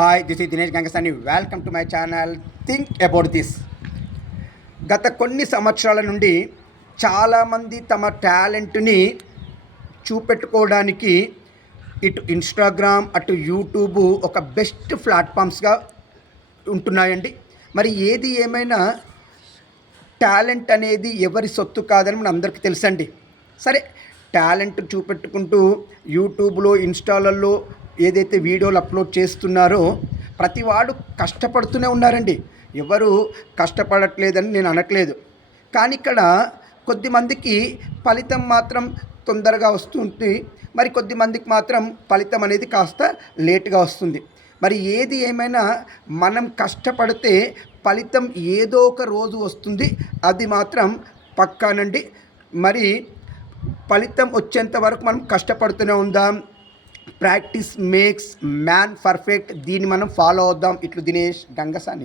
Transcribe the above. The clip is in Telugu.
Hi this is Dinesh Gangasani. Welcome to my channel think about this. గత కొన్ని సంవత్సరాల నుండి చాలామంది తమ టాలెంట్ని చూపెట్టుకోవడానికి ఇటు ఇన్స్టాగ్రామ్ అటు యూట్యూబ్ ఒక బెస్ట్ ప్లాట్ఫామ్స్గా ఉంటున్నాయండి. మరి ఏది ఏమైనా టాలెంట్ అనేది ఎవరి సొత్తు కాదని మన అందరికీ తెలుసండి. సరే, టాలెంట్ చూపెట్టుకుంటూ యూట్యూబ్లో ఇన్స్టాలలో ఏదైతే వీడియోలు అప్లోడ్ చేస్తున్నారో ప్రతివాడు కష్టపడుతూనే ఉన్నారండి. ఎవరు కష్టపడట్లేదని నేను అనట్లేదు. కానీ ఇక్కడ కొద్దిమందికి ఫలితం మాత్రం తొందరగా వస్తుంది, మరి కొద్దిమందికి మాత్రం ఫలితం అనేది కాస్త లేట్గా వస్తుంది. మరి ఏది ఏమైనా మనం కష్టపడితే ఫలితం ఏదో ఒక రోజు వస్తుంది, అది మాత్రం పక్కానండి. మరి ఫలితం వచ్చేంత వరకు మనం కష్టపడుతూనే ఉందాం. Practice makes man perfect. దీన్ని మనం ఫాలో అవుదాం. ఇట్లు దినేష్ గంగసాని.